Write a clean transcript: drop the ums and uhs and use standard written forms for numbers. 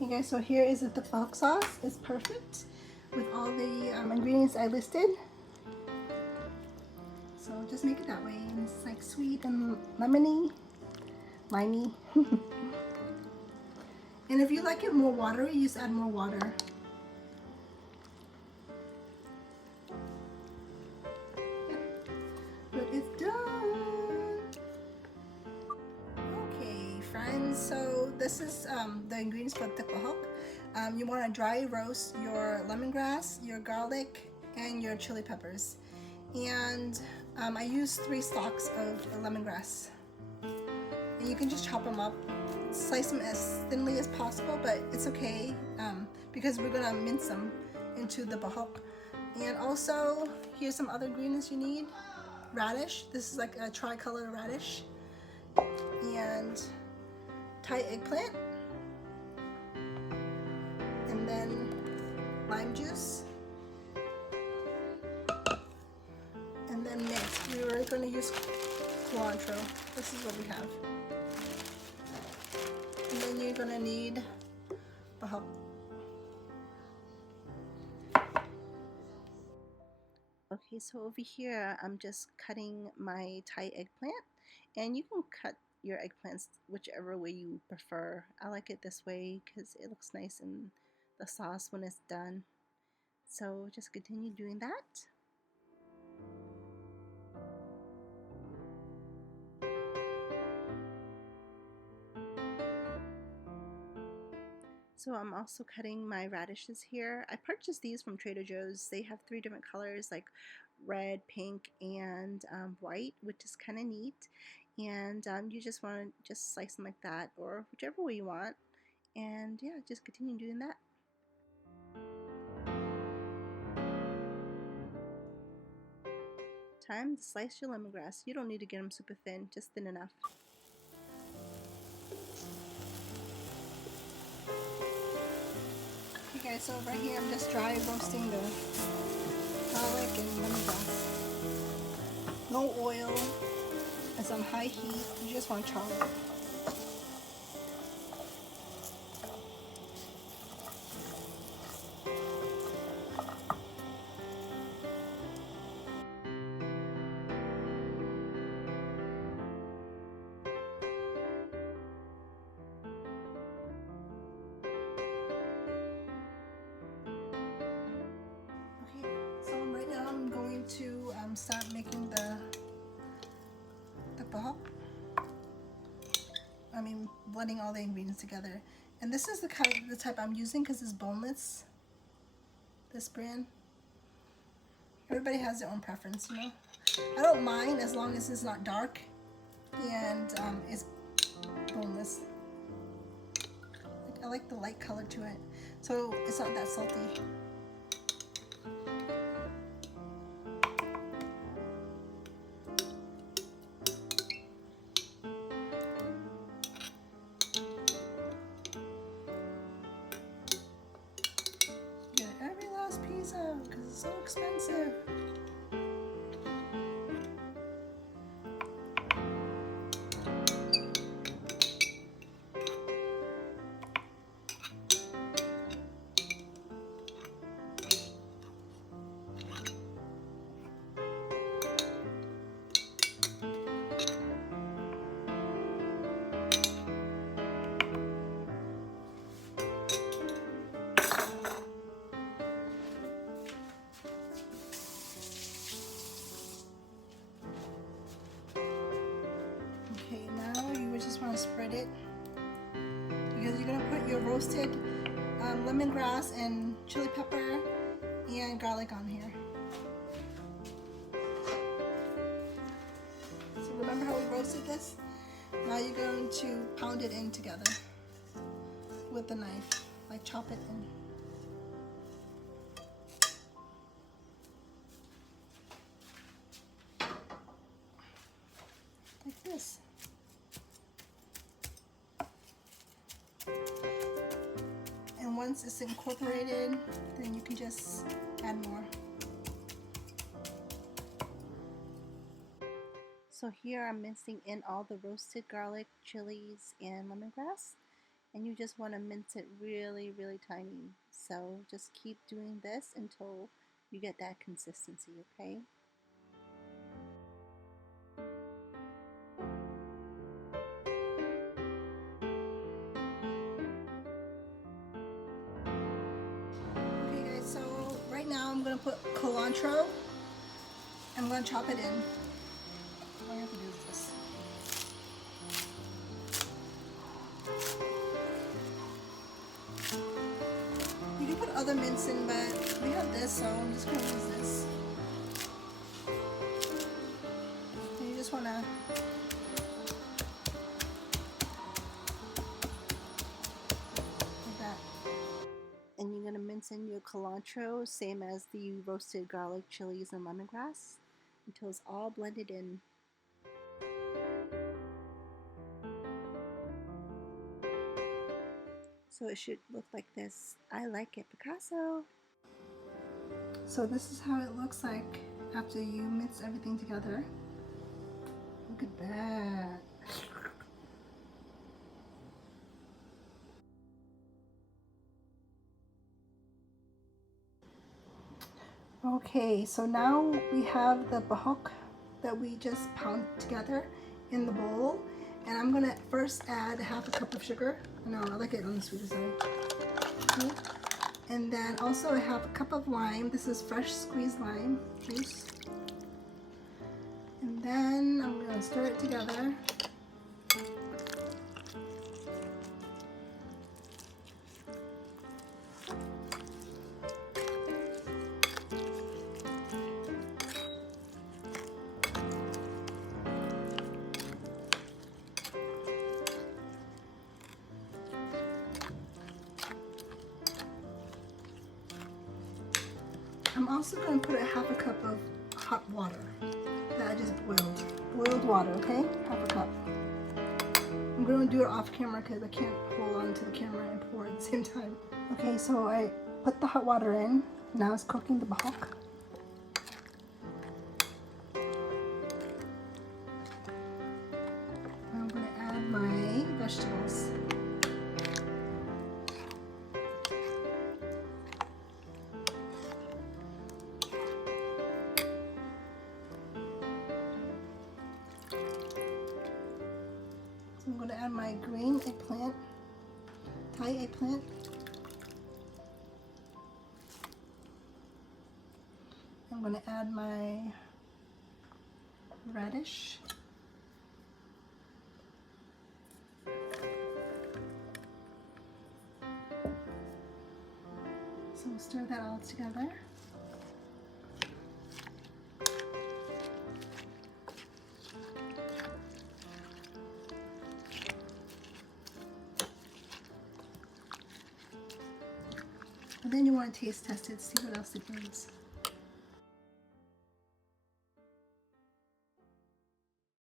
Hey guys, so here is the tteokbokki sauce. It's perfect with all the ingredients I listed. So just make it that way, and it's like sweet and lemony, limey. And if you like it more watery, you just add more water. But it's done. Okay, friends. So this is the ingredients for tteokbokki. You want to dry roast your lemongrass, your garlic, and your chili peppers. And I use 3 stalks of lemongrass. And you can just chop them up, slice them as thinly as possible, but it's okay because we're gonna mince them into the bahok. And also, here's some other ingredients you need. Radish. This is like a tricolor radish. And Thai eggplant. And then lime juice. And then mint. We were going to use cilantro. This is what we have. And then you're going to need bahok. Okay, so over here I'm just cutting my Thai eggplant, and you can cut your eggplants whichever way you prefer. I like it this way because it looks nice in the sauce when it's done. So just continue doing that. So I'm also cutting my radishes here. I purchased these from Trader Joe's. They have 3 different colors like red, pink, and white, which is kind of neat. And you just want to just slice them like that, or whichever way you want. And yeah, just continue doing that. Time to slice your lemongrass. You don't need to get them super thin, just thin enough. Okay guys, so right here I'm just dry roasting the garlic and lemongrass. No oil. It's on high heat. You just want to char it. Okay, so right now I'm going to start making the bahok. Blending all the ingredients together. And this is the type I'm using because it's boneless. This brand. Everybody has their own preference, you know. I don't mind as long as it's not dark and it's boneless. I like the light color to it, so it's not that salty. Get every last piece out because it's so expensive. Okay, now you just want to spread it because you're gonna put your roasted lemongrass and chili pepper and garlic on here. So remember how we roasted this? Now you're going to pound it in together with the knife, like chop it in. Like this. And once it's incorporated, then you can just add more. So here I'm mincing in all the roasted garlic, chilies, and lemongrass. and you just want to mince it really, really tiny. So just keep doing this until you get that consistency, okay? Okay guys, so right now I'm going to put cilantro. I'm going to chop it in. All I have to do is this. You can put other mints in, but we have this, so I'm just going to use this. And you just want to like that. And you're going to mince in your cilantro, same as the roasted garlic, chilies, and lemongrass, until it's all blended in. So it should look like this. I like it, Picasso. So this is how it looks like after you mix everything together. Look at that. Okay, so now we have the bahok that we just pound together in the bowl. And I'm gonna first add half a cup of sugar. No, I like it on the sweeter side. Okay. And then also I have a cup of lime. This is fresh squeezed lime juice. And then I'm gonna stir it together. I'm also going to put a half a cup of hot water that I just boiled. Boiled water, okay? Half a cup. I'm going to do it off camera because I can't hold on to the camera and pour at the same time. Okay, so I put the hot water in. Now it's cooking the bahok. I'm going to add my vegetables. So I'm going to add my green eggplant, Thai eggplant. I'm going to add my radish. So we'll stir that all together. And then you want to taste test it, see what else it needs.